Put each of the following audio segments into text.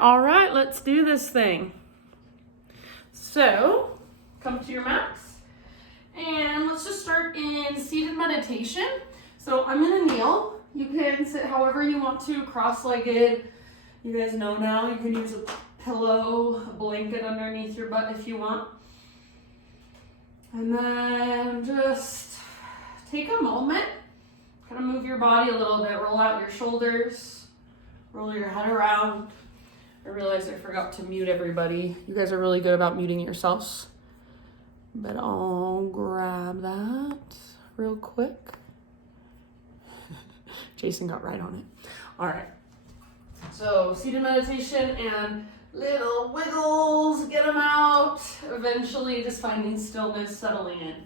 All right, let's do this thing. So, come to your mats, and let's just start in seated meditation. So I'm gonna kneel. You can sit however you want to, cross-legged. You guys know now, you can use a pillow, a blanket underneath your butt if you want. And then just take a moment, kind of move your body a little bit, roll out your shoulders, roll your head around. I realized I forgot to mute everybody. You guys are really good about muting yourselves. But I'll grab that real quick. Jason got right on it. All right. So seated meditation and little wiggles, get them out. Eventually just finding stillness, settling in.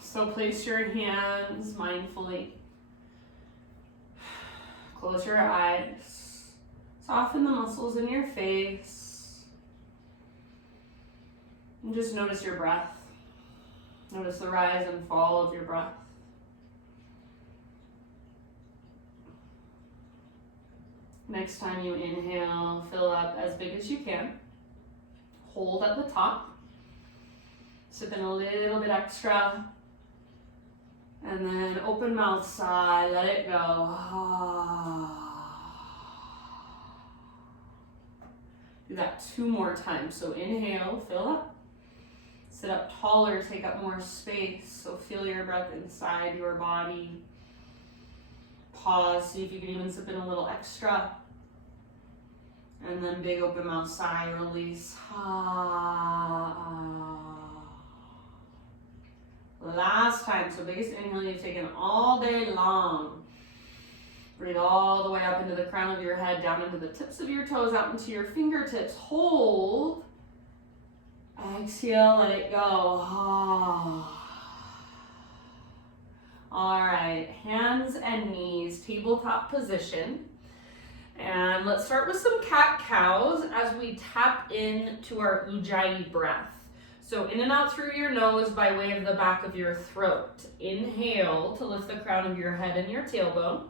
So place your hands mindfully. Close your eyes. Soften the muscles in your face. And just notice your breath. Notice the rise and fall of your breath. Next time you inhale, fill up as big as you can. Hold at the top. Sip in a little bit extra. And then open mouth, sigh, let it go. Do that 2 more times. So inhale, fill up. Sit up taller, take up more space. So feel your breath inside your body. Pause, see if you can even sip in a little extra. And then big open mouth, sigh, release. Last time, so biggest inhale you've taken all day long. Breathe all the way up into the crown of your head, down into the tips of your toes, out into your fingertips. Hold. Exhale, let it go. All right, hands and knees, tabletop position. And let's start with some cat-cows as we tap into our Ujjayi breath. So in and out through your nose by way of the back of your throat. Inhale to lift the crown of your head and your tailbone.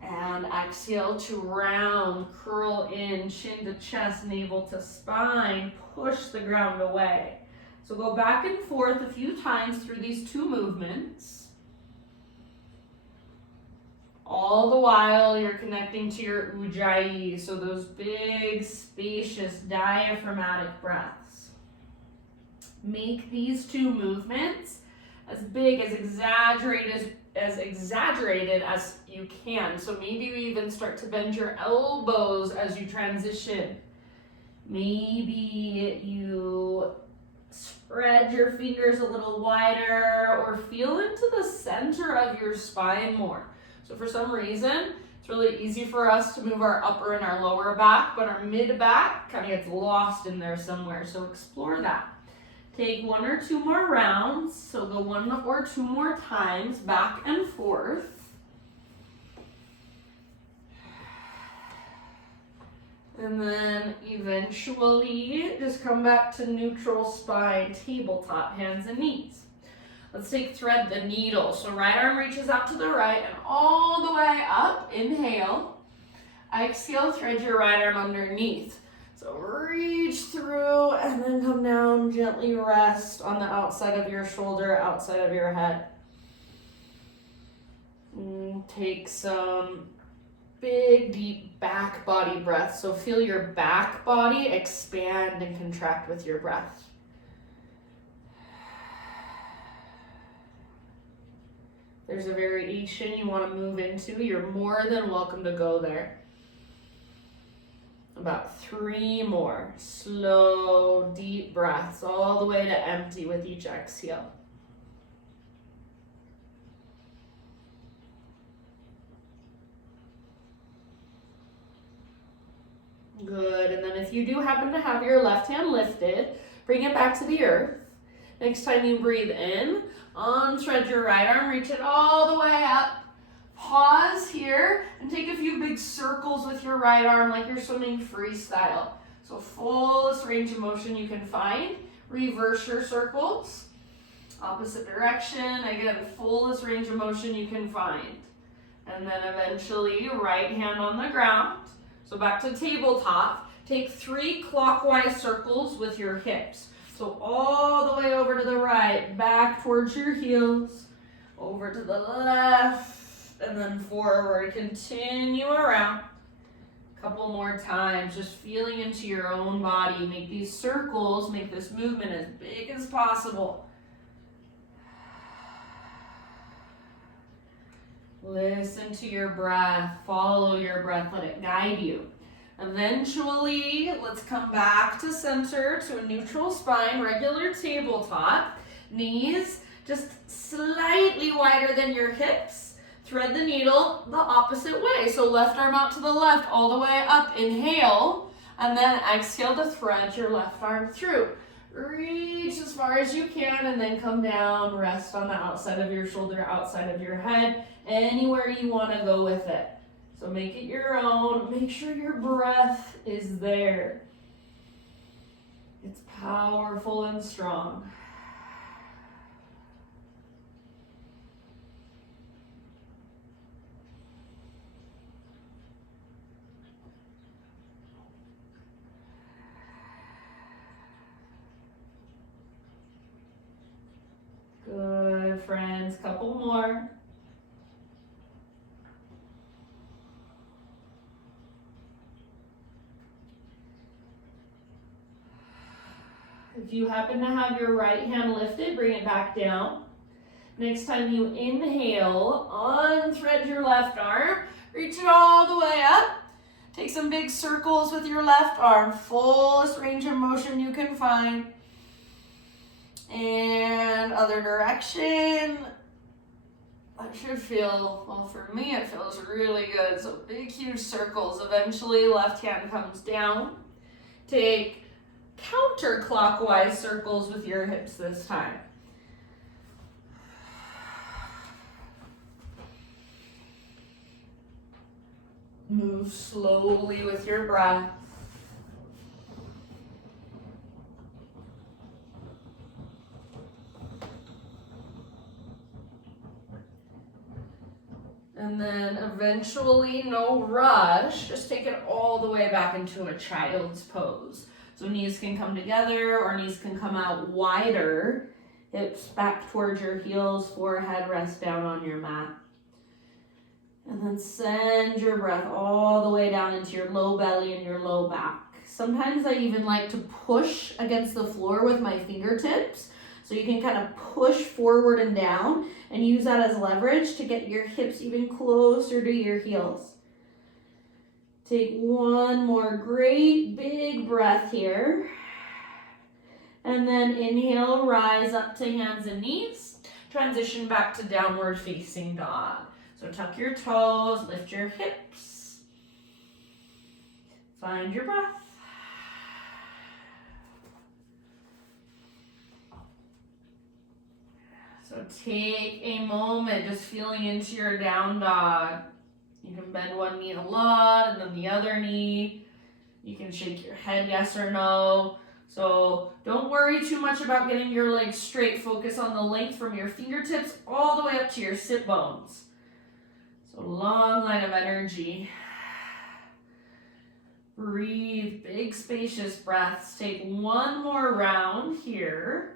And exhale to round, curl in, chin to chest, navel to spine, push the ground away. So go back and forth a few times through these 2 movements. All the while you're connecting to your Ujjayi, so those big, spacious, diaphragmatic breaths. Make these 2 movements as big, as exaggerated as you can. So maybe you even start to bend your elbows as you transition. Maybe you spread your fingers a little wider or feel into the center of your spine more. So for some reason, it's really easy for us to move our upper and our lower back, but our mid back kind of gets lost in there somewhere. So explore that. Take 1 or 2 more rounds. So go 1 or 2 more times back and forth. And then eventually just come back to neutral spine, tabletop, hands and knees. Let's take thread the needle. So right arm reaches out to the right and all the way up. Inhale. Exhale, thread your right arm underneath. So reach through and then come down, gently rest on the outside of your shoulder, outside of your head. And take some big, deep back body breaths. So feel your back body expand and contract with your breath. There's a variation you want to move into, you're more than welcome to go there. About 3 more. Slow, deep breaths all the way to empty with each exhale. Good, and then if you do happen to have your left hand lifted, bring it back to the earth. Next time you breathe in, unthread your right arm, reach it all the way up. Pause here and take a few big circles with your right arm like you're swimming freestyle. So fullest range of motion you can find. Reverse your circles. Opposite direction. Again, fullest range of motion you can find. And then eventually right hand on the ground. So back to tabletop. Take 3 clockwise circles with your hips. So all the way over to the right, back towards your heels, over to the left, and then forward. Continue around. A couple more times, just feeling into your own body. Make these circles, make this movement as big as possible. Listen to your breath, follow your breath, let it guide you. Eventually, let's come back to center, to a neutral spine, regular tabletop. Knees just slightly wider than your hips. Thread the needle the opposite way. So left arm out to the left, all the way up. Inhale, and then exhale to thread your left arm through. Reach as far as you can, and then come down. Rest on the outside of your shoulder, outside of your head, anywhere you want to go with it. So make it your own. Make sure your breath is there. It's powerful and strong. Good, friends. Couple more. If you happen to have your right hand lifted, bring it back down. Next time you inhale, unthread your left arm, reach it all the way up. Take some big circles with your left arm, fullest range of motion you can find. And other direction. That should feel, well, for me it feels really good. So big, huge circles. Eventually left hand comes down. Take counterclockwise circles with your hips this time. Move slowly with your breath. And then eventually, no rush, just take it all the way back into a child's pose. So knees can come together or knees can come out wider. Hips back towards your heels, forehead rest down on your mat. And then send your breath all the way down into your low belly and your low back. Sometimes I even like to push against the floor with my fingertips. So you can kind of push forward and down and use that as leverage to get your hips even closer to your heels. Take one more great big breath here. And then inhale, rise up to hands and knees. Transition back to downward facing dog. So tuck your toes, lift your hips. Find your breath. So take a moment just feeling into your down dog. You can bend one knee a lot and then the other knee. You can shake your head yes or no. So don't worry too much about getting your legs straight. Focus on the length from your fingertips all the way up to your sit bones. So long line of energy. Breathe, big spacious breaths. Take one more round here.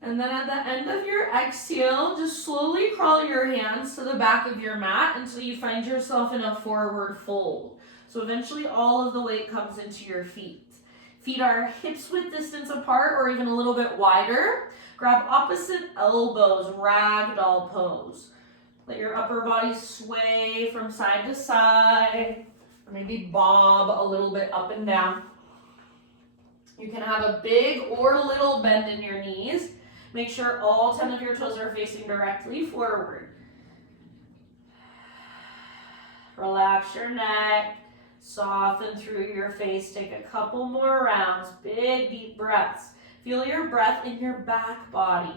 And then at the end of your exhale, just slowly crawl your hands to the back of your mat until you find yourself in a forward fold. So eventually all of the weight comes into your feet. Feet are hips width distance apart or even a little bit wider. Grab opposite elbows, Ragdoll Pose. Let your upper body sway from side to side, or maybe bob a little bit up and down. You can have a big or little bend in your knees. Make sure all 10 of your toes are facing directly forward. Relax your neck, soften through your face. Take a couple more rounds, big deep breaths. Feel your breath in your back body.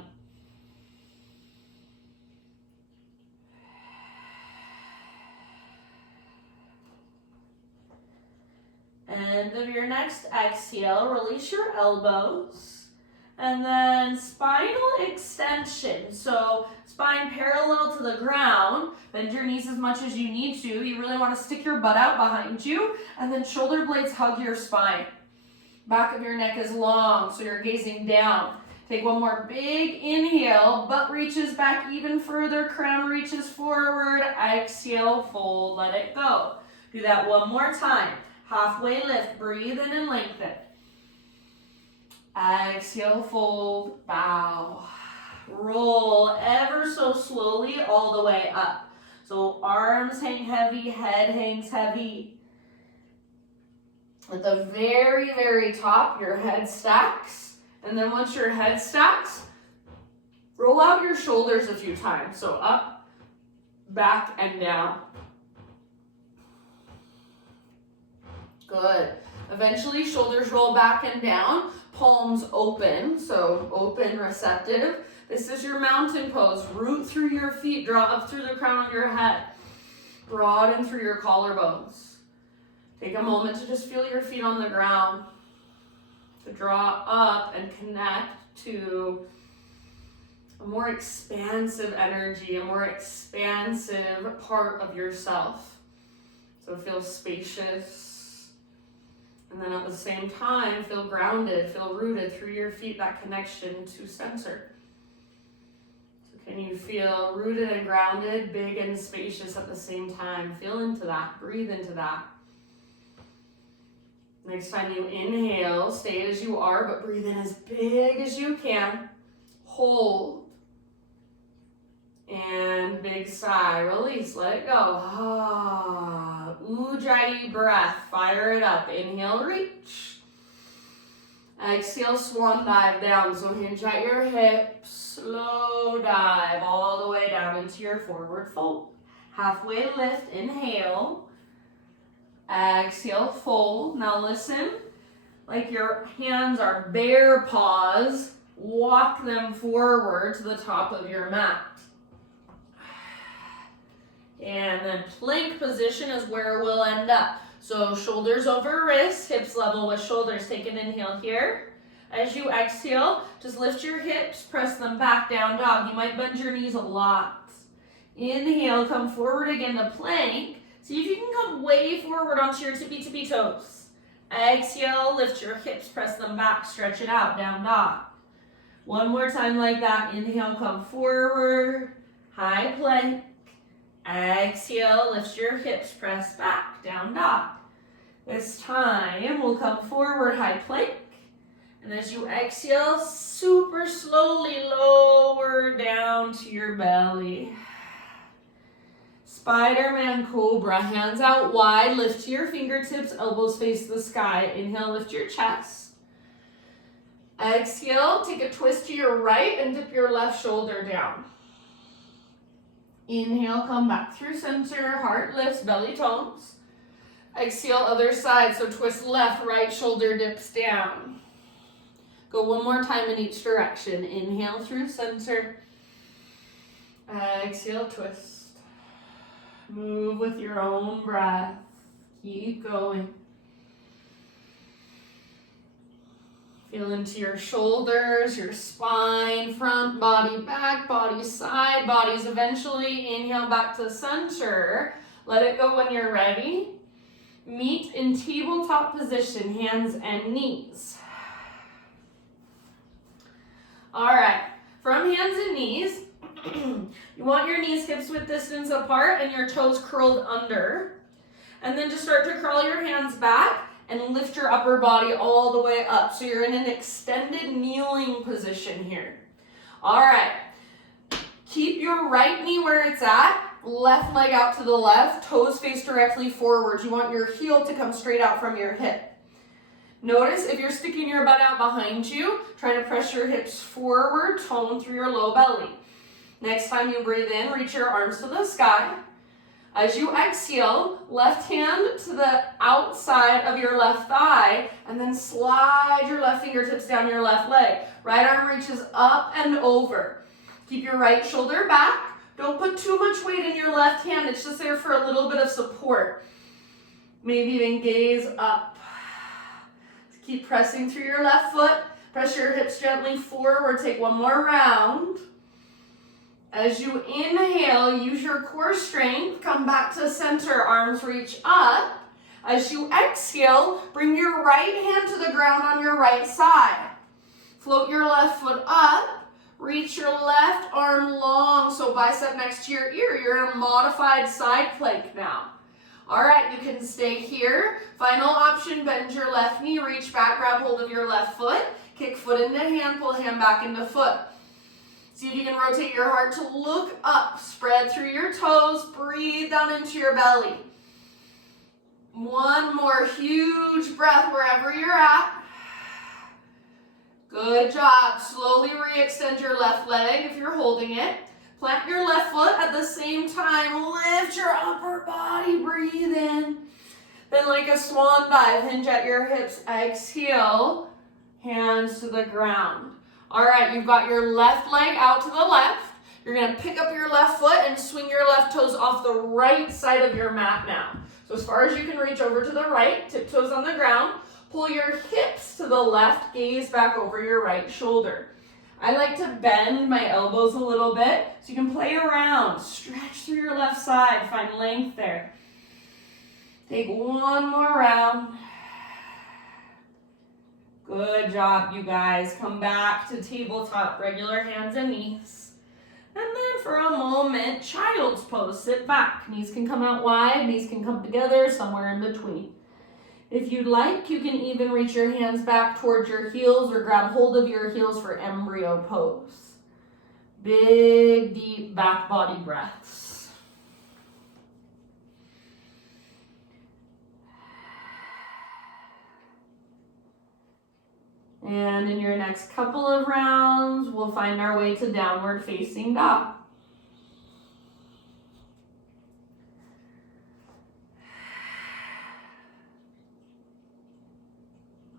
End of your next exhale, release your elbows. And then spinal extension. So spine parallel to the ground. Bend your knees as much as you need to. You really want to stick your butt out behind you. And then shoulder blades hug your spine. Back of your neck is long, so you're gazing down. Take one more big inhale. Butt reaches back even further. Crown reaches forward. Exhale, fold, let it go. Do that one more time. Halfway lift. Breathe in and lengthen. Exhale, fold, bow. Roll ever so slowly all the way up. So arms hang heavy, head hangs heavy. At the very, very top, your head stacks. And then once your head stacks, roll out your shoulders a few times. So up, back, and down. Good. Eventually, shoulders roll back and down. Palms open, so open, receptive. This is your mountain pose. Root through your feet, draw up through the crown of your head. Broaden through your collarbones. Take a moment to just feel your feet on the ground. To draw up and connect to a more expansive energy, a more expansive part of yourself. So feel spacious. And then at the same time, feel grounded, feel rooted through your feet, that connection to center. So can you feel rooted and grounded, big and spacious at the same time? Feel into that, breathe into that. Next time you inhale, stay as you are, but breathe in as big as you can. Hold. And big sigh, release, let it go. Ah, Ujjayi breath, fire it up. Inhale, reach. Exhale, swan dive down. So hinge at your hips, slow dive all the way down into your forward fold. Halfway lift, inhale. Exhale, fold. Now listen, like your hands are bear paws, walk them forward to the top of your mat. And then plank position is where we'll end up. So shoulders over wrists, hips level with shoulders. Take an inhale here. As you exhale, just lift your hips, press them back, down dog. You might bend your knees a lot. Inhale, come forward again to plank. See if you can come way forward onto your tippy toes. Exhale, lift your hips, press them back, stretch it out, down dog. One more time like that. Inhale, come forward, high plank. Exhale, lift your hips, press back, down dog. This time, we'll come forward, high plank. And as you exhale, super slowly lower down to your belly. Spiderman Cobra, hands out wide, lift to your fingertips, elbows face the sky. Inhale, lift your chest. Exhale, take a twist to your right and dip your left shoulder down. Inhale, come back through center, heart lifts, belly tones. Exhale, other side, so twist left, right shoulder dips down. Go one more time in each direction. Inhale through center. Exhale, twist. Move with your own breath. Keep going. Feel into your shoulders, your spine, front body, back body, side bodies. Eventually, inhale back to center. Let it go when you're ready. Meet in tabletop position, hands and knees. All right, from hands and knees, you want your knees hips width distance apart and your toes curled under. And then just start to curl your hands back and lift your upper body all the way up. So you're in an extended kneeling position here. All right, keep your right knee where it's at, left leg out to the left, toes face directly forward. You want your heel to come straight out from your hip. Notice if you're sticking your butt out behind you, try to press your hips forward, tone through your low belly. Next time you breathe in, reach your arms to the sky. As you exhale, left hand to the outside of your left thigh, and then slide your left fingertips down your left leg. Right arm reaches up and over. Keep your right shoulder back. Don't put too much weight in your left hand. It's just there for a little bit of support. Maybe even gaze up. Keep pressing through your left foot. Press your hips gently forward. Take one more round. As you inhale, use your core strength. Come back to center, arms reach up. As you exhale, bring your right hand to the ground on your right side. Float your left foot up. Reach your left arm long, so bicep next to your ear. You're in a modified side plank now. All right, you can stay here. Final option, bend your left knee, reach back, grab hold of your left foot. Kick foot into hand, pull hand back into foot. See if you can rotate your heart to look up. Spread through your toes, breathe down into your belly. One more huge breath wherever you're at. Good job. Slowly re-extend your left leg if you're holding it. Plant your left foot at the same time. Lift your upper body. Breathe in. Then like a swan dive, hinge at your hips. Exhale. Hands to the ground. All right, you've got your left leg out to the left. You're going to pick up your left foot and swing your left toes off the right side of your mat now. So as far as you can reach over to the right, tiptoes on the ground. Pull your hips to the left, gaze back over your right shoulder. I like to bend my elbows a little bit so you can play around. Stretch through your left side, find length there. Take one more round. Good job, you guys. Come back to tabletop, regular hands and knees. And then for a moment, child's pose. Sit back. Knees can come out wide, knees can come together, somewhere in between. If you'd like, you can even reach your hands back towards your heels or grab hold of your heels for embryo pose. Big, deep back body breaths. And in your next couple of rounds, we'll find our way to downward facing dog.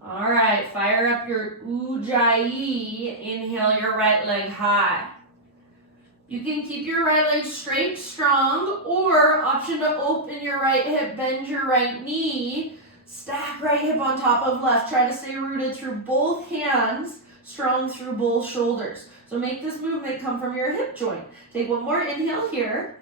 All right, fire up your Ujjayi. Inhale your right leg high. You can keep your right leg straight, strong, or option to open your right hip, bend your right knee, stack right hip on top of left. Try to stay rooted through both hands, strong through both shoulders. So make this movement come from your hip joint. Take one more inhale here.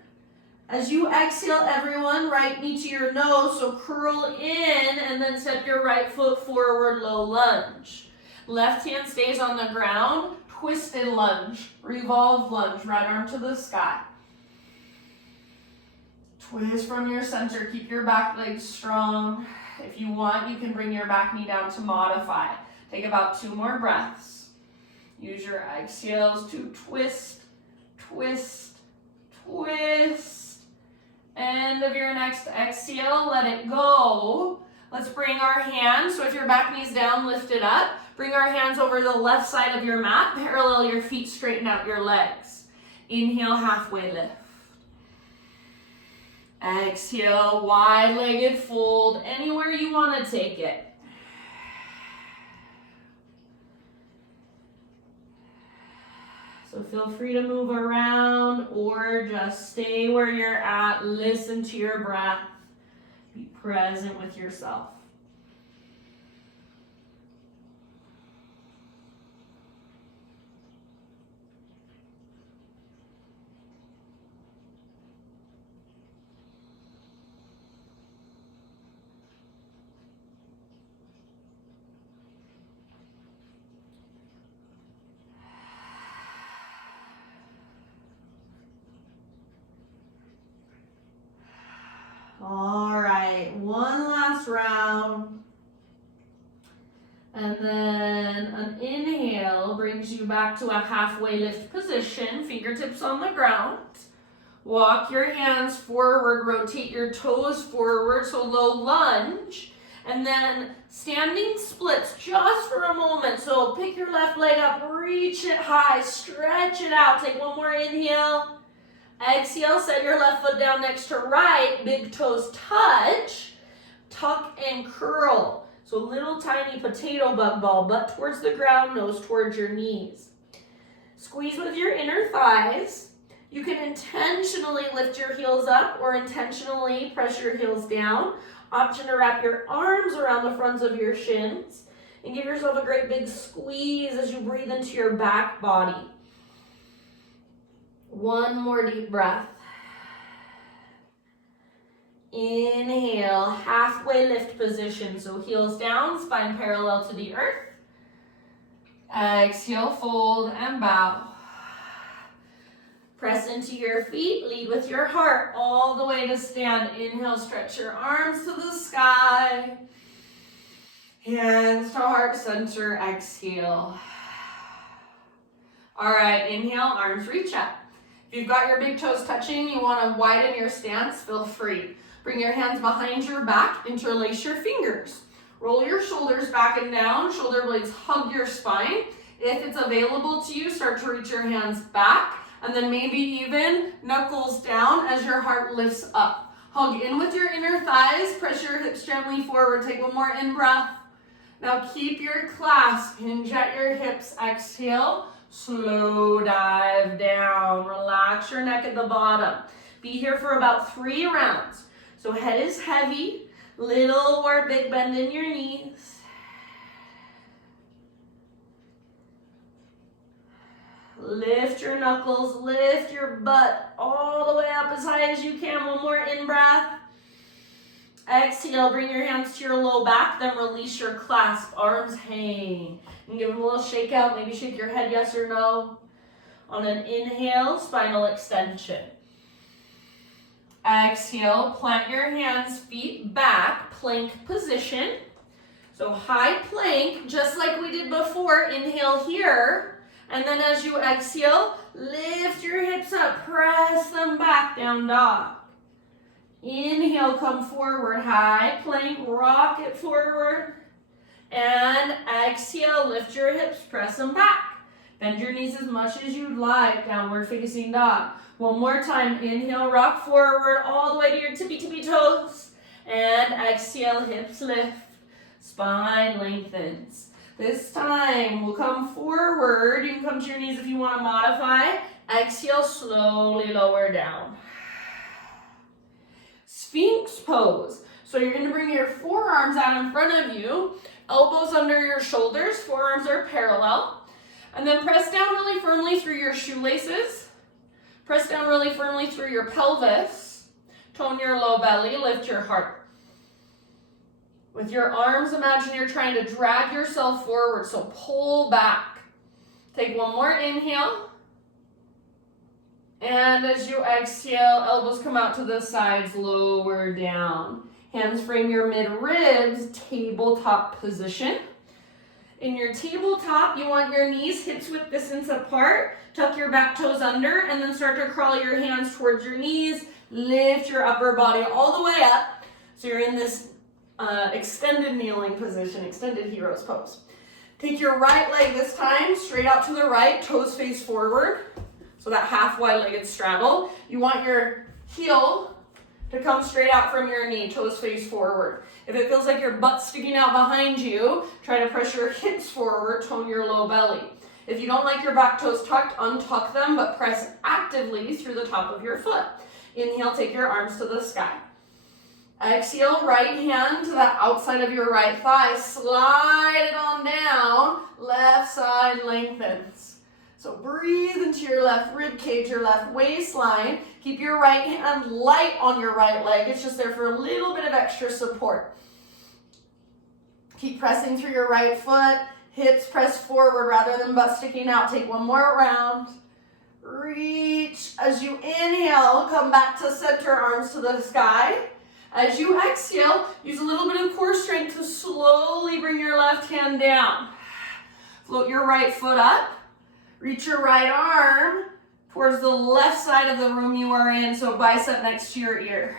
As you exhale, everyone, right knee to your nose, so curl in and then step your right foot forward, low lunge. Left hand stays on the ground, twisted lunge, revolve lunge, right arm to the sky. Twist from your center, keep your back leg strong. If you want, you can bring your back knee down to modify. Take about 2 more breaths. Use your exhales to twist, twist, twist. End of your next exhale, let it go. Let's bring our hands, so if your back knee's down, lift it up. Bring our hands over the left side of your mat, parallel your feet, straighten out your legs. Inhale, halfway lift. Exhale, wide-legged fold, anywhere you want to take it. So feel free to move around or just stay where you're at. Listen to your breath. Be present with yourself. All right, one last round. And then an inhale brings you back to a halfway lift position, fingertips on the ground. Walk your hands forward, rotate your toes forward, so low lunge. And then standing splits just for a moment. So pick your left leg up, reach it high, stretch it out. Take one more inhale. Exhale, set your left foot down next to right, big toes touch, tuck and curl. So little tiny potato bug ball, butt towards the ground, nose towards your knees. Squeeze with your inner thighs. You can intentionally lift your heels up or intentionally press your heels down. Option to wrap your arms around the fronts of your shins. And give yourself a great big squeeze as you breathe into your back body. One more deep breath. Inhale, halfway lift position. So heels down, spine parallel to the earth. Exhale, fold and bow. Press into your feet, lead with your heart all the way to stand. Inhale, stretch your arms to the sky. Hands to heart center, exhale. All right, inhale, arms reach up. If you've got your big toes touching, you want to widen your stance, feel free. Bring your hands behind your back, interlace your fingers. Roll your shoulders back and down, shoulder blades hug your spine. If it's available to you, start to reach your hands back, and then maybe even knuckles down as your heart lifts up. Hug in with your inner thighs, press your hips gently forward. Take one more in breath. Now keep your clasp, hinge at your hips, exhale, slow dive down. Relax your neck at the bottom. Be here for about 3 rounds. So head is heavy, little or big bend in your knees. Lift your knuckles, lift your butt all the way up as high as you can. One more in breath. Exhale, bring your hands to your low back, then release your clasp, arms hang. And give them a little shake out, maybe shake your head yes or no. On an inhale, spinal extension. Exhale, plant your hands, feet back, plank position. So high plank, just like we did before, inhale here. And then as you exhale, lift your hips up, press them back, down dog. Inhale, come forward, high plank, rock it forward. And exhale, lift your hips, press them back. Bend your knees as much as you'd like, downward facing dog. One more time, inhale, rock forward, all the way to your tippy toes. And exhale, hips lift, spine lengthens. This time, we'll come forward. You can come to your knees if you want to modify. Exhale, slowly lower down. Sphinx pose. So you're going to bring your forearms out in front of you, elbows under your shoulders, forearms are parallel. And then press down really firmly through your shoelaces. Press down really firmly through your pelvis. Tone your low belly, lift your heart. With your arms, imagine you're trying to drag yourself forward, so pull back. Take one more inhale. And as you exhale, elbows come out to the sides, lower down. Hands frame your mid-ribs, tabletop position. In your tabletop, you want your knees hips width distance apart. Tuck your back toes under, and then start to crawl your hands towards your knees. Lift your upper body all the way up. So you're in this extended kneeling position, extended hero's pose. Take your right leg this time, straight out to the right, toes face forward. So that half wide-legged straddle. You want your heel to come straight out from your knee, toes face forward. If it feels like your butt's sticking out behind you, try to press your hips forward, tone your low belly. If you don't like your back toes tucked, untuck them, but press actively through the top of your foot. Inhale, take your arms to the sky. Exhale, right hand to the outside of your right thigh. Slide it on down. Left side lengthens. So breathe into your left rib cage, your left waistline. Keep your right hand light on your right leg. It's just there for a little bit of extra support. Keep pressing through your right foot. Hips press forward rather than butt sticking out. Take one more round. Reach. As you inhale, come back to center, arms to the sky. As you exhale, use a little bit of core strength to slowly bring your left hand down. Float your right foot up. Reach your right arm towards the left side of the room you are in, so bicep next to your ear.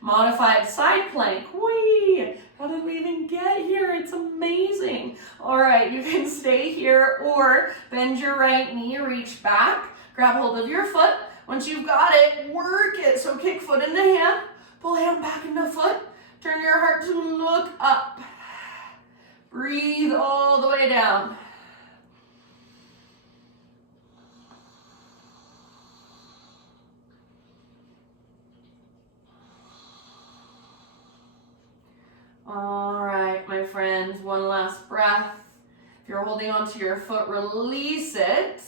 Modified side plank. Whee! How did we even get here? It's amazing. All right, you can stay here or bend your right knee, reach back, grab hold of your foot. Once you've got it, work it. So kick foot into hand, pull hand back into foot, turn your heart to look up. Breathe all the way down. All right, my friends, one last breath. you're holding onto your foot, release it.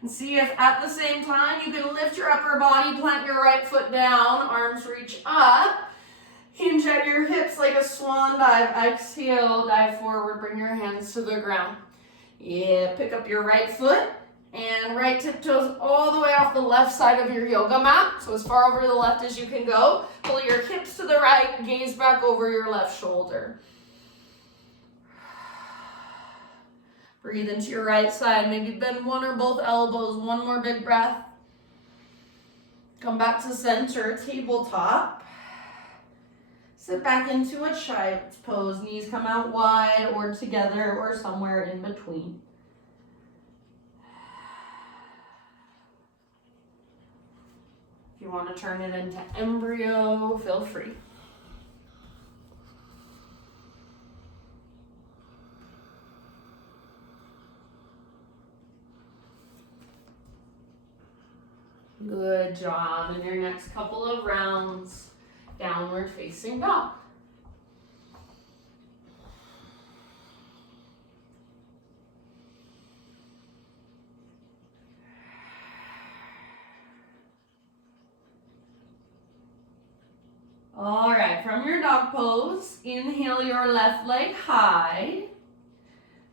And see if at the same time you can lift your upper body, plant your right foot down, arms reach up. Hinge at your hips like a swan dive. Exhale, dive forward, bring your hands to the ground. Yeah, pick up your right foot and right tiptoes all the way off the left side of your yoga mat. So as far over to the left as you can go. Pull your hips to the right, gaze back over your left shoulder. Breathe into your right side. Maybe bend one or both elbows. One more big breath. Come back to center, tabletop. Sit back into a child's pose. Knees come out wide or together or somewhere in between. If you want to turn it into embryo, feel free. Good job. In your next couple of rounds, downward facing dog. All right, from your dog pose, inhale your left leg high.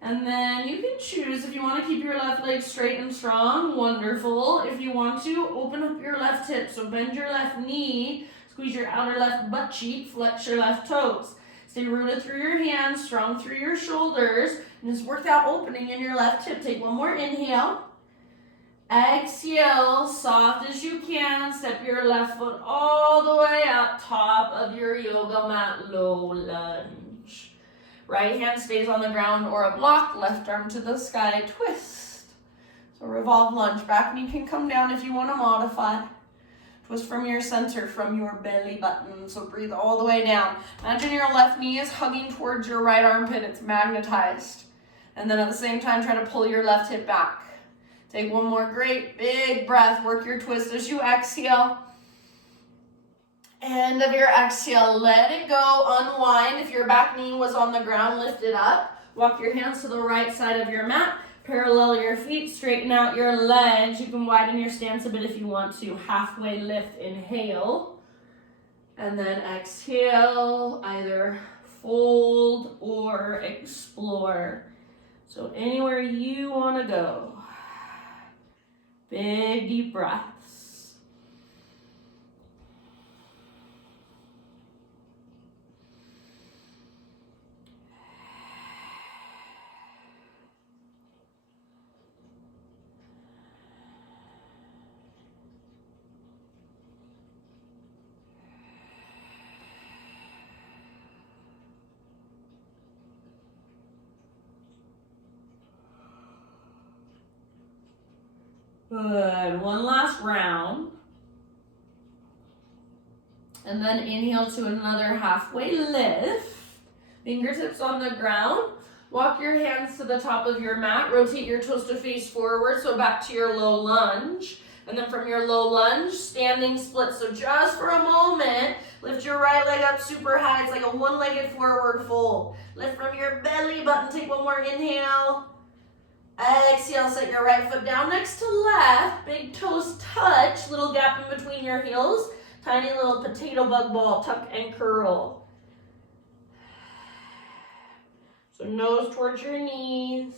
And then you can choose if you want to keep your left leg straight and strong, wonderful. If you want to, open up your left hip, so bend your left knee, squeeze your outer left butt cheek, flex your left toes. Stay rooted through your hands, strong through your shoulders, and just work that opening in your left hip. Take one more inhale. Exhale, soft as you can. Step your left foot all the way up, top of your yoga mat, low lunge. Right hand stays on the ground or a block, left arm to the sky, twist. So revolve lunge, back knee can come down if you want to modify. Twist from your center, from your belly button. So breathe all the way down. Imagine your left knee is hugging towards your right armpit, it's magnetized. And then at the same time, try to pull your left hip back. Take one more great big breath, work your twist as you exhale. End of your exhale, let it go, unwind. If your back knee was on the ground, lift it up. Walk your hands to the right side of your mat. Parallel your feet, straighten out your legs. You can widen your stance a bit if you want to. Halfway lift, inhale. And then exhale, either fold or explore. So anywhere you want to go. Big deep breaths. Good. One last round. And then inhale to another halfway lift. Fingertips on the ground. Walk your hands to the top of your mat. Rotate your toes to face forward, so back to your low lunge. And then from your low lunge, standing split. So just for a moment, lift your right leg up super high. It's like a one-legged forward fold. Lift from your belly button. Take one more inhale. Exhale, set your right foot down next to left. Big toes touch, little gap in between your heels. Tiny little potato bug ball, tuck and curl. So nose towards your knees,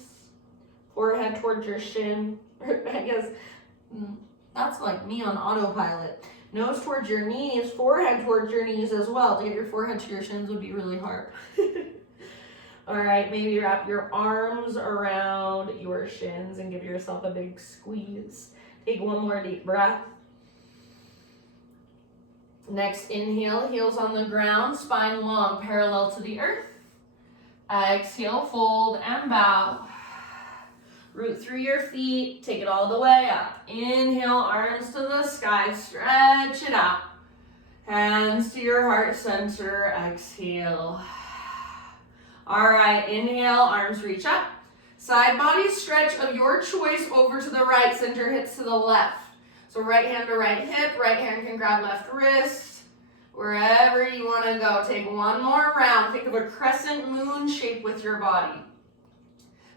forehead towards your shin. I guess that's like me on autopilot. Nose towards your knees, forehead towards your knees as well. To get your forehead to your shins would be really hard. All right, maybe wrap your arms around your shins and give yourself a big squeeze. Take one more deep breath. Next inhale, heels on the ground, spine long, parallel to the earth. Exhale, fold and bow. Root through your feet, take it all the way up. Inhale, arms to the sky, stretch it out. Hands to your heart center, exhale. All right, inhale, arms reach up. Side body stretch of your choice over to the right, center hips to the left. So right hand to right hip, right hand can grab left wrist. Wherever you want to go, take one more round. Think of a crescent moon shape with your body.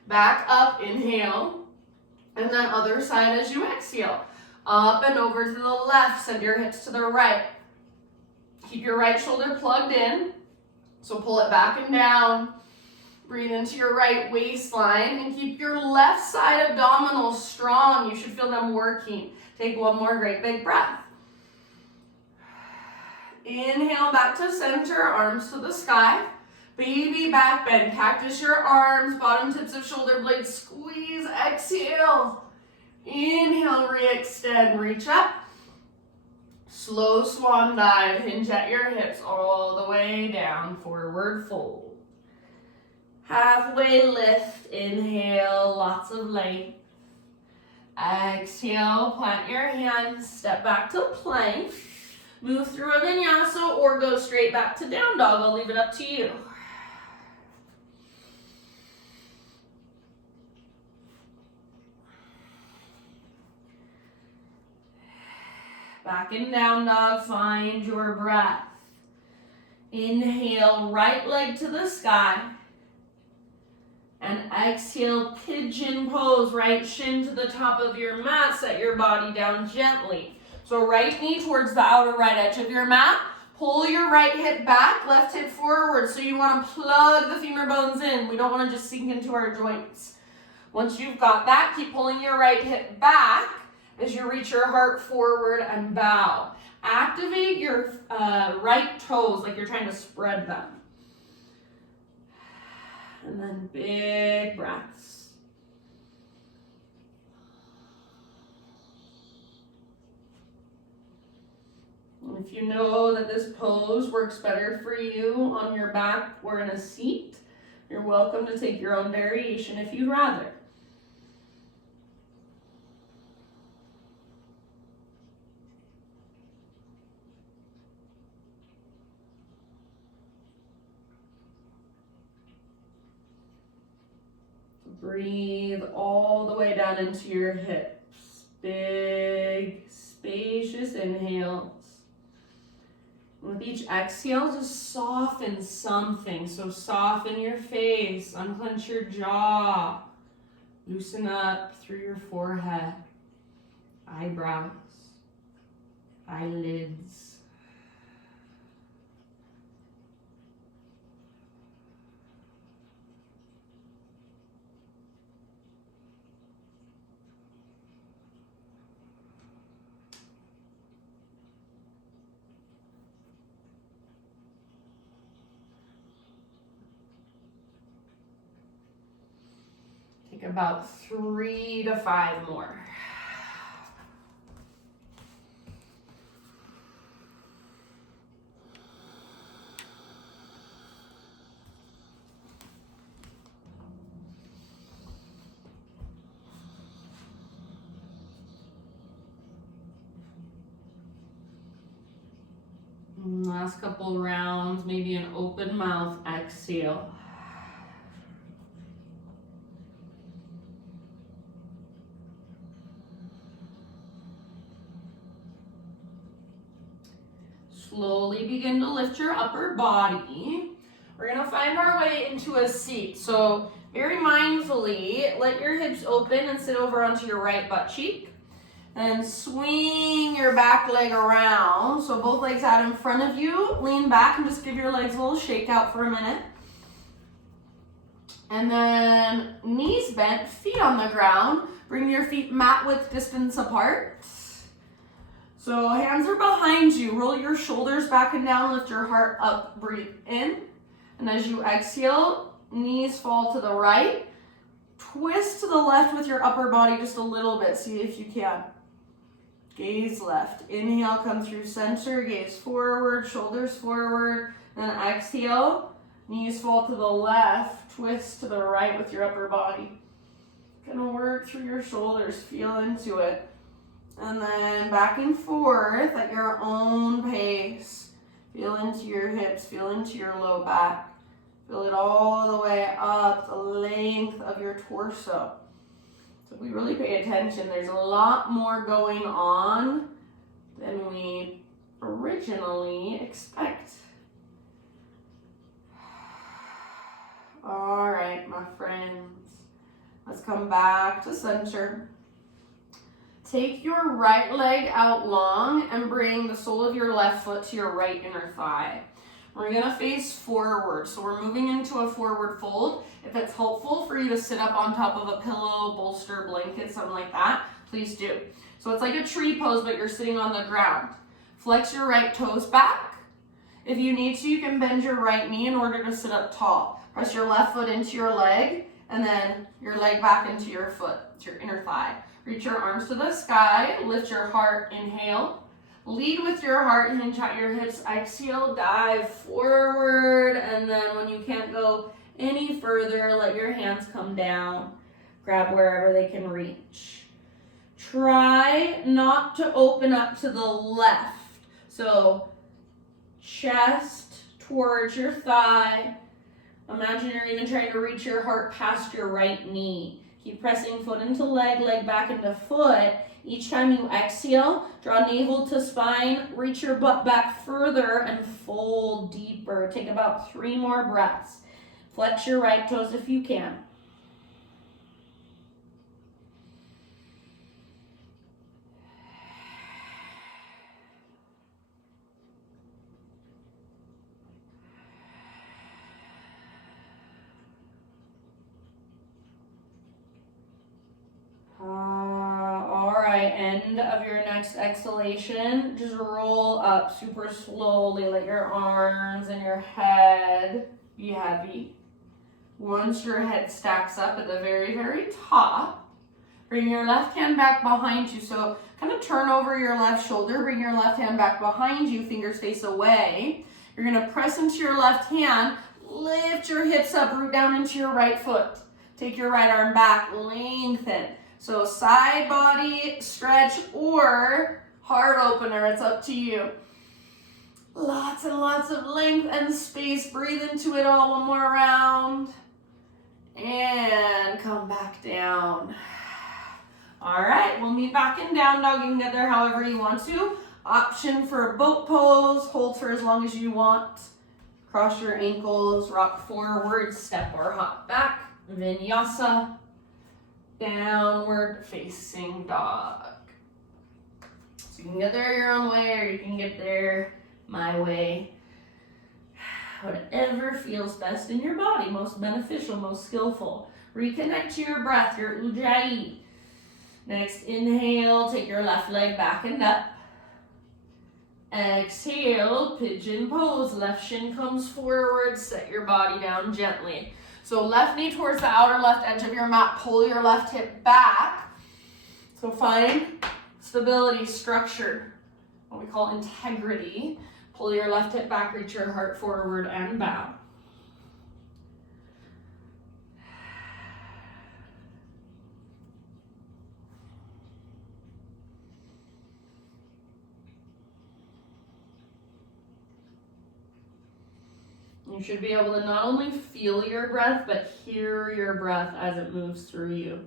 Back up, inhale, and then other side as you exhale. Up and over to the left, send your hips to the right. Keep your right shoulder plugged in, so pull it back and down. Breathe into your right waistline and keep your left side abdominals strong. You should feel them working. Take one more great big breath. Inhale back to center, arms to the sky. Baby back bend, cactus your arms, bottom tips of shoulder blades squeeze, exhale. Inhale, re-extend, reach up. Slow swan dive, hinge at your hips all the way down, forward fold. Halfway lift, inhale, lots of length. Exhale, plant your hands, step back to plank. Move through a vinyasa or go straight back to down dog. I'll leave it up to you. Back and down dog, find your breath. Inhale, right leg to the sky. And exhale, pigeon pose, right shin to the top of your mat, set your body down gently. So right knee towards the outer right edge of your mat, pull your right hip back, left hip forward. So you want to plug the femur bones in. We don't want to just sink into our joints. Once you've got that, keep pulling your right hip back as you reach your heart forward and bow. Activate your right toes like you're trying to spread them. And then big breaths. And if you know that this pose works better for you on your back or in a seat, you're welcome to take your own variation if you'd rather. Breathe all the way down into your hips. Big, spacious inhales. With each exhale, just soften something. So soften your face, unclench your jaw. Loosen up through your forehead, eyebrows, eyelids. Take about 3 to 5 more. Last couple rounds, maybe an open mouth exhale. Slowly begin to lift your upper body. We're gonna find our way into a seat. So very mindfully, let your hips open and sit over onto your right butt cheek. And swing your back leg around. So both legs out in front of you. Lean back and just give your legs a little shake out for a minute. And then knees bent, feet on the ground. Bring your feet mat width distance apart. So hands are behind you. Roll your shoulders back and down. Lift your heart up. Breathe in. And as you exhale, knees fall to the right. Twist to the left with your upper body just a little bit. See if you can. Gaze left. Inhale, come through center. Gaze forward, shoulders forward. Then exhale. Knees fall to the left. Twist to the right with your upper body. Gonna work through your shoulders. Feel into it. And then back and forth at your own pace. Feel into your hips, feel into your low back. Feel it all the way up the length of your torso. So if we really pay attention, there's a lot more going on than we originally expect. All right, my friends. come back to center. Take your right leg out long and bring the sole of your left foot to your right inner thigh. We're gonna face forward, so we're moving into a forward fold. If it's helpful for you to sit up on top of a pillow, bolster, blanket, something like that, please do. So it's like a tree pose, but you're sitting on the ground. Flex your right toes back. If you need to, you can bend your right knee in order to sit up tall. Press your left foot into your leg, and then your leg back into your foot, to your inner thigh. Reach your arms to the sky, lift your heart, inhale. Lead with your heart, hinge out your hips, exhale, dive forward, and then when you can't go any further, let your hands come down. Grab wherever they can reach. Try not to open up to the left. So chest towards your thigh. Imagine you're even trying to reach your heart past your right knee. Keep pressing foot into leg, leg back into foot. Each time you exhale, draw navel to spine, reach your butt back further and fold deeper. Take about 3 more breaths. Flex your right toes if you can. End of your next exhalation, just roll up super slowly. Let your arms and your head be heavy. Once your head stacks up at the very, very top, bring your left hand back behind you. So kind of turn over your left shoulder, bring your left hand back behind you, fingers face away. You're gonna press into your left hand, lift your hips up, root down into your right foot. Take your right arm back, lengthen. So side body stretch or heart opener, it's up to you. Lots and lots of length and space. Breathe into it all. One more round. And come back down. All right, we'll meet back in down dog. You can get there however you want to. Option for a boat pose. Hold for as long as you want. Cross your ankles, rock forward, step or hop back. Vinyasa. Downward facing dog. So you can get there your own way or you can get there my way. Whatever feels best in your body, most beneficial, most skillful. Reconnect to your breath, your ujjayi. Next, inhale, take your left leg back and up. Exhale, pigeon pose. Left shin comes forward, set your body down gently. So left knee towards the outer left edge of your mat, pull your left hip back. So find stability, structure, what we call integrity. Pull your left hip back, reach your heart forward and bow. You should be able to not only feel your breath, but hear your breath as it moves through you.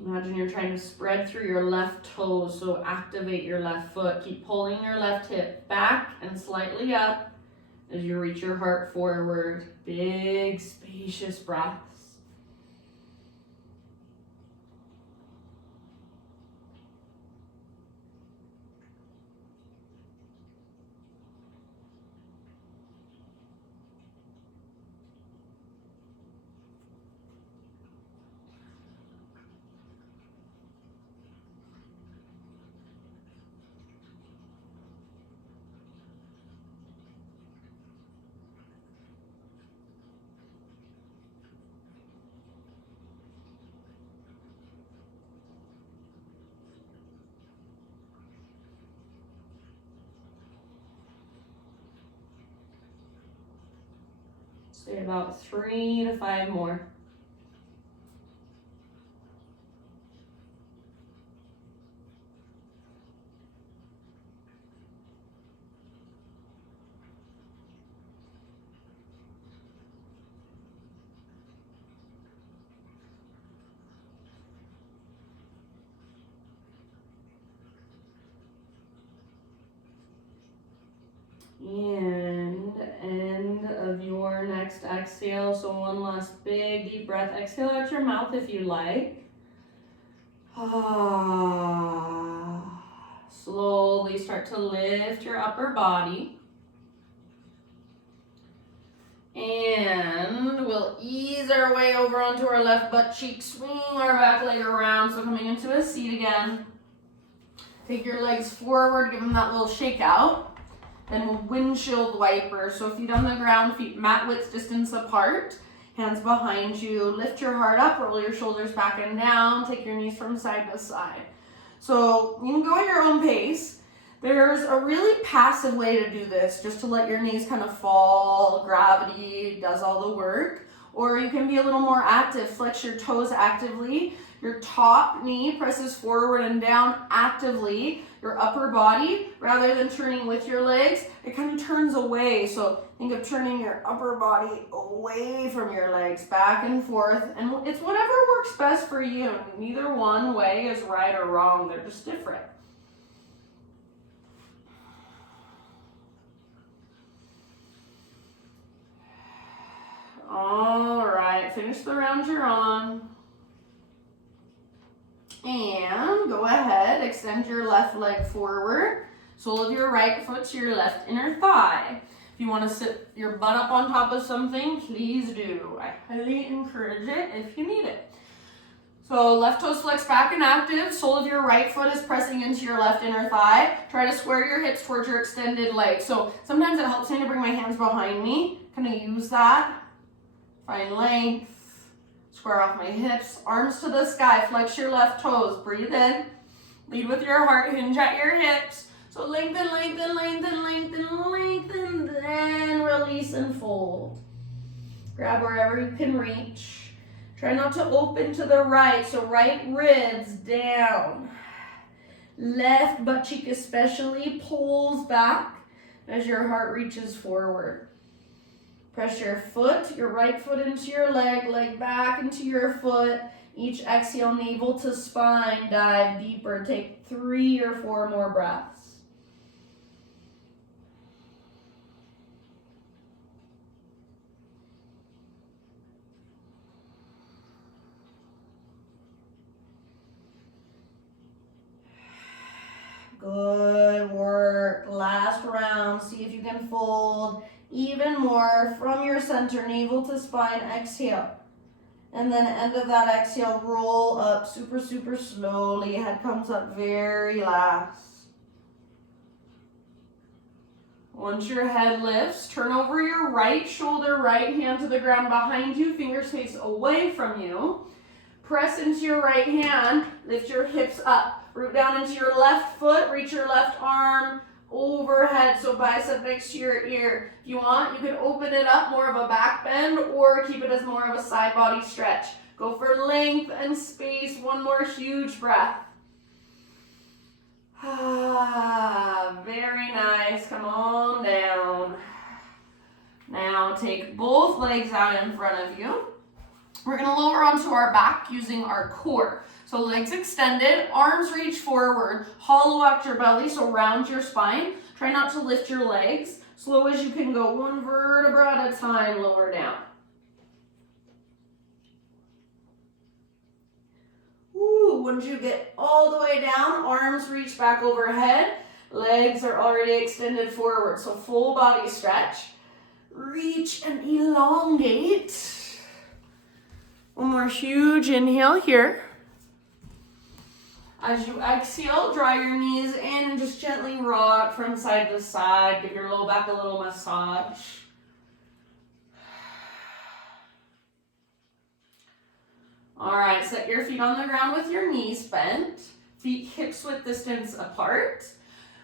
Imagine you're trying to spread through your left toes, so activate your left foot. Keep pulling your left hip back and slightly up as you reach your heart forward. Big, spacious breaths. Stay about 3 to 5 more. And end of your next next exhale. So one last big deep breath. Exhale out your mouth if you like. Slowly start to lift your upper body. And we'll ease our way over onto our left butt cheek, swing our back leg around, so coming into a seat again. Take your legs forward, give them that little shake out. Then windshield wiper, so feet on the ground, feet mat width distance apart, hands behind you, lift your heart up, roll your shoulders back and down, take your knees from side to side. So you can go at your own pace. There's a really passive way to do this, just to let your knees kind of fall. Gravity does all the work. Or you can be a little more active. Flex your toes actively. Your top knee presses forward and down actively. Your upper body, rather than turning with your legs, it kind of turns away. So think of turning your upper body away from your legs, back and forth. And it's whatever works best for you. Neither one way is right or wrong. They're just different. All right, finish the round you're on. And go ahead, extend your left leg forward. Sole of your right foot to your left inner thigh. If you want to sit your butt up on top of something, please do. I highly encourage it if you need it. So left toes flex back and active. Sole of your right foot is pressing into your left inner thigh. Try to square your hips towards your extended leg. So sometimes it helps me to bring my hands behind me. Kind of use that. Find length, square off my hips, arms to the sky, flex your left toes, breathe in, lead with your heart, hinge at your hips. So lengthen, lengthen, lengthen, lengthen, lengthen, then release and fold. Grab wherever you can reach. Try not to open to the right, so right ribs down. Left butt cheek especially pulls back as your heart reaches forward. Press your foot, your right foot into your leg, leg back into your foot. Each exhale, navel to spine, dive deeper. Take 3 or 4 more breaths. Good work. Last round. See if you can fold even more from your center, navel to spine, exhale. And then end of that exhale, roll up super, super slowly. Head comes up very last. Once your head lifts, turn over your right shoulder, right hand to the ground behind you, fingers face away from you. Press into your right hand, lift your hips up. Root down into your left foot, reach your left arm overhead, so bicep next to your ear. If you want, you can open it up, more of a back bend, or keep it as more of a side body stretch. Go for length and space. One more huge breath. Very nice. Come on down. Now take both legs out in front of you. We're going to lower onto our back using our core. So legs extended, arms reach forward, hollow out your belly, so round your spine. Try not to lift your legs. Slow as you can go, 1 vertebra at a time, lower down. Once you get all the way down, arms reach back overhead, legs are already extended forward, so full body stretch. Reach and elongate. One more huge inhale here. As you exhale, draw your knees in and just gently rock from side to side. Give your low back a little massage. All right, set your feet on the ground with your knees bent. Feet hips width distance apart.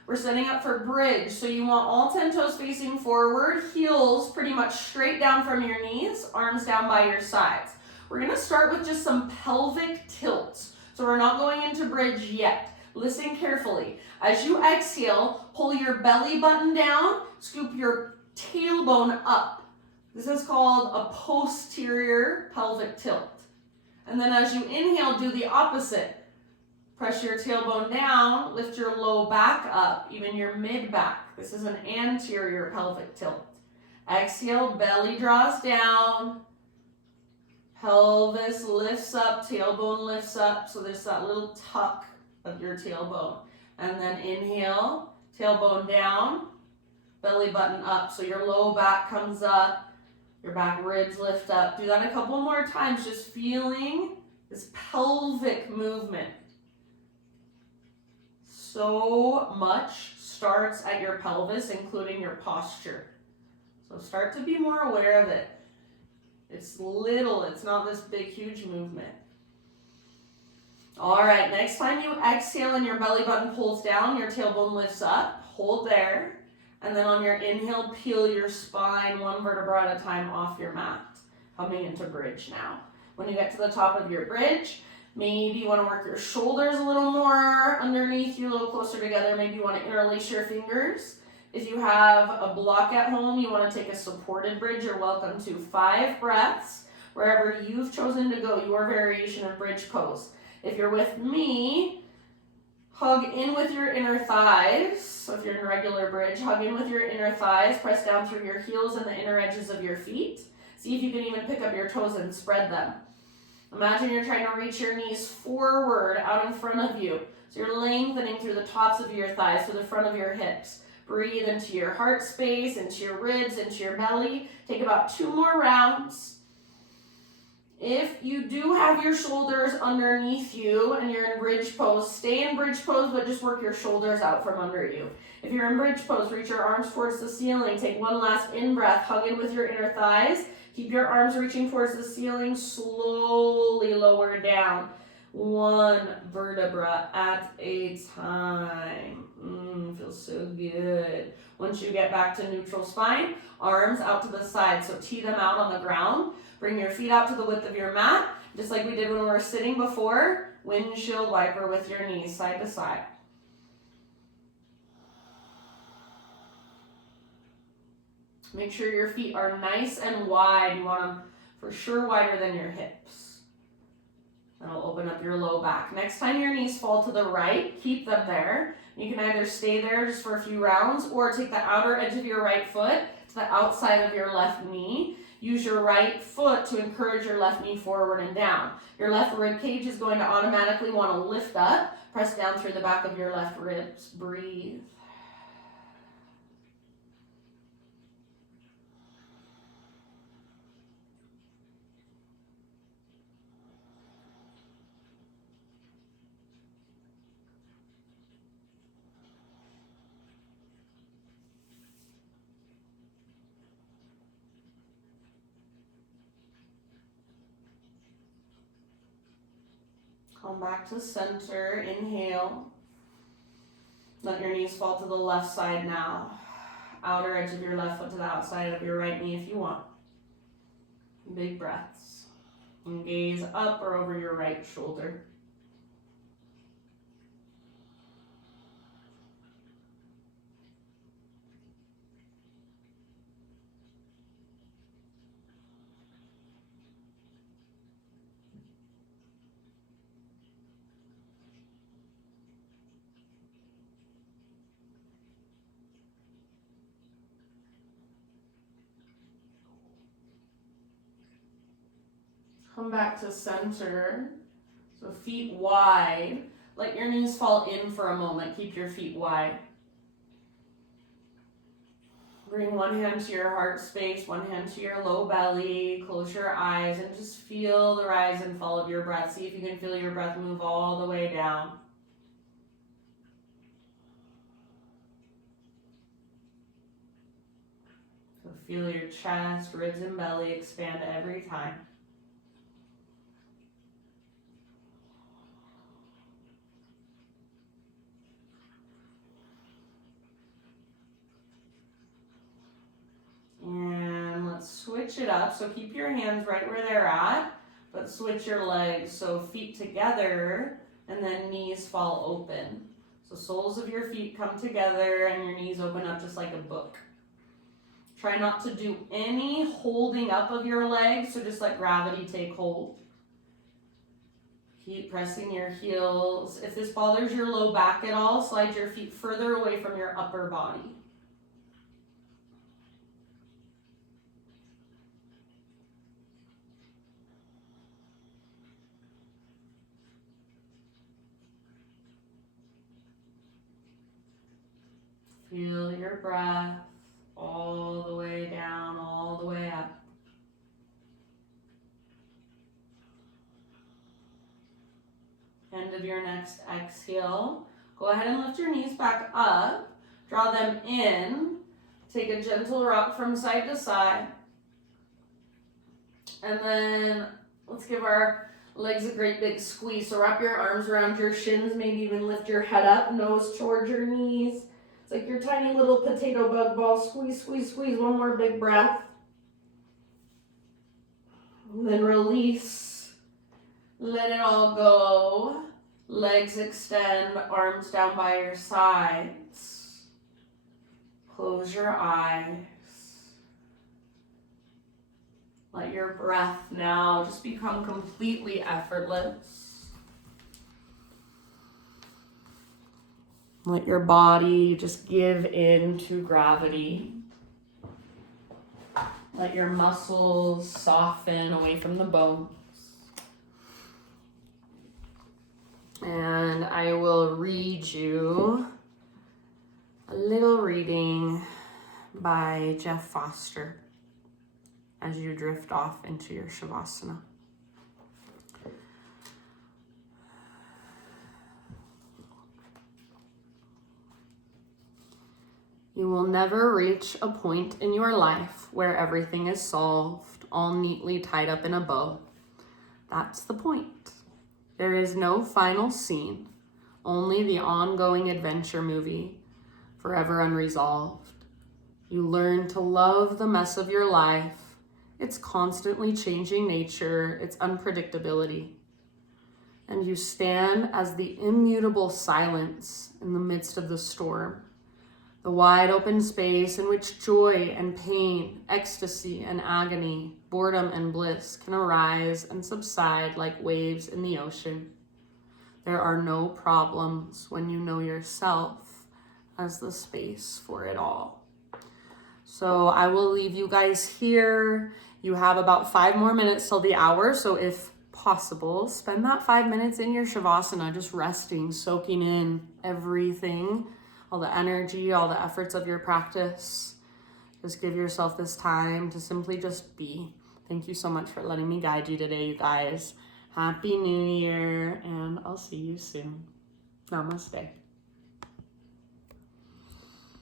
We're setting up for bridge, so you want all 10 toes facing forward, heels pretty much straight down from your knees, arms down by your sides. We're gonna start with just some pelvic tilts. So we're not going into bridge yet. Listen carefully. As you exhale, pull your belly button down, scoop your tailbone up. This is called a posterior pelvic tilt. And then as you inhale, do the opposite. Press your tailbone down, lift your low back up, even your mid back. This is an anterior pelvic tilt. Exhale, belly draws down. Pelvis lifts up, tailbone lifts up. So there's that little tuck of your tailbone. And then inhale, tailbone down, belly button up. So your low back comes up, your back ribs lift up. Do that a couple more times, just feeling this pelvic movement. So much starts at your pelvis, including your posture. So start to be more aware of it. It's little, it's not this big, huge movement. All right, next time you exhale and your belly button pulls down, your tailbone lifts up, hold there. And then on your inhale, peel your spine one vertebra at a time off your mat. Coming into bridge now. When you get to the top of your bridge, maybe you want to work your shoulders a little more underneath you, a little closer together. Maybe you want to interlace your fingers. If you have a block at home, you want to take a supported bridge, you're welcome to. 5 breaths, wherever you've chosen to go, your variation of bridge pose. If you're with me, hug in with your inner thighs. So if you're in regular bridge, hug in with your inner thighs, press down through your heels and the inner edges of your feet. See if you can even pick up your toes and spread them. Imagine you're trying to reach your knees forward out in front of you. So you're lengthening through the tops of your thighs to the front of your hips. Breathe into your heart space, into your ribs, into your belly. Take about 2 more rounds. If you do have your shoulders underneath you and you're in bridge pose, stay in bridge pose, but just work your shoulders out from under you. If you're in bridge pose, reach your arms towards the ceiling. Take one last in-breath. Hug in with your inner thighs. Keep your arms reaching towards the ceiling. Slowly lower down. 1 vertebra at a time. Feels so good. Once you get back to neutral spine, arms out to the side. So tee them out on the ground. Bring your feet out to the width of your mat, just like we did when we were sitting before. Windshield wiper with your knees side to side. Make sure your feet are nice and wide. You want them for sure wider than your hips. That'll open up your low back. Next time your knees fall to the right, keep them there. You can either stay there just for a few rounds or take the outer edge of your right foot to the outside of your left knee. Use your right foot to encourage your left knee forward and down. Your left rib cage is going to automatically want to lift up. Press down through the back of your left ribs. Breathe. Come back to center, inhale. Let your knees fall to the left side now. Outer edge of your left foot to the outside of your right knee if you want. Big breaths. And gaze up or over your right shoulder. Come back to center. So feet wide. Let your knees fall in for a moment. Keep your feet wide. Bring one hand to your heart space, one hand to your low belly. Close your eyes and just feel the rise and fall of your breath. See if you can feel your breath move all the way down. So feel your chest, ribs, and belly expand every time. And let's switch it up. So keep your hands right where they're at, but switch your legs. So feet together and then knees fall open. So soles of your feet come together and your knees open up just like a book. Try not to do any holding up of your legs, so just let gravity take hold. Keep pressing your heels. If this bothers your low back at all, slide your feet further away from your upper body. Feel your breath all the way down, all the way up. End of your next exhale. Go ahead and lift your knees back up. Draw them in. Take a gentle rock from side to side. And then let's give our legs a great big squeeze. So wrap your arms around your shins, maybe even lift your head up, nose towards your knees. It's like your tiny little potato bug ball. Squeeze, squeeze, squeeze. One more big breath. And then release. Let it all go. Legs extend, arms down by your sides. Close your eyes. Let your breath now just become completely effortless. Let your body just give in to gravity. Let your muscles soften away from the bones. And I will read you a little reading by Jeff Foster as you drift off into your Shavasana. You will never reach a point in your life where everything is solved, all neatly tied up in a bow. That's the point. There is no final scene, only the ongoing adventure movie, forever unresolved. You learn to love the mess of your life, its constantly changing nature, its unpredictability. And you stand as the immutable silence in the midst of the storm, the wide open space in which joy and pain, ecstasy and agony, boredom and bliss can arise and subside like waves in the ocean. There are no problems when you know yourself as the space for it all. So I will leave you guys here. You have about 5 more minutes till the hour. So if possible, spend that 5 minutes in your Shavasana, just resting, soaking in everything, all the energy, all the efforts of your practice. Just give yourself this time to simply just be. Thank you so much for letting me guide you today, you guys. Happy New Year, and I'll see you soon. Namaste.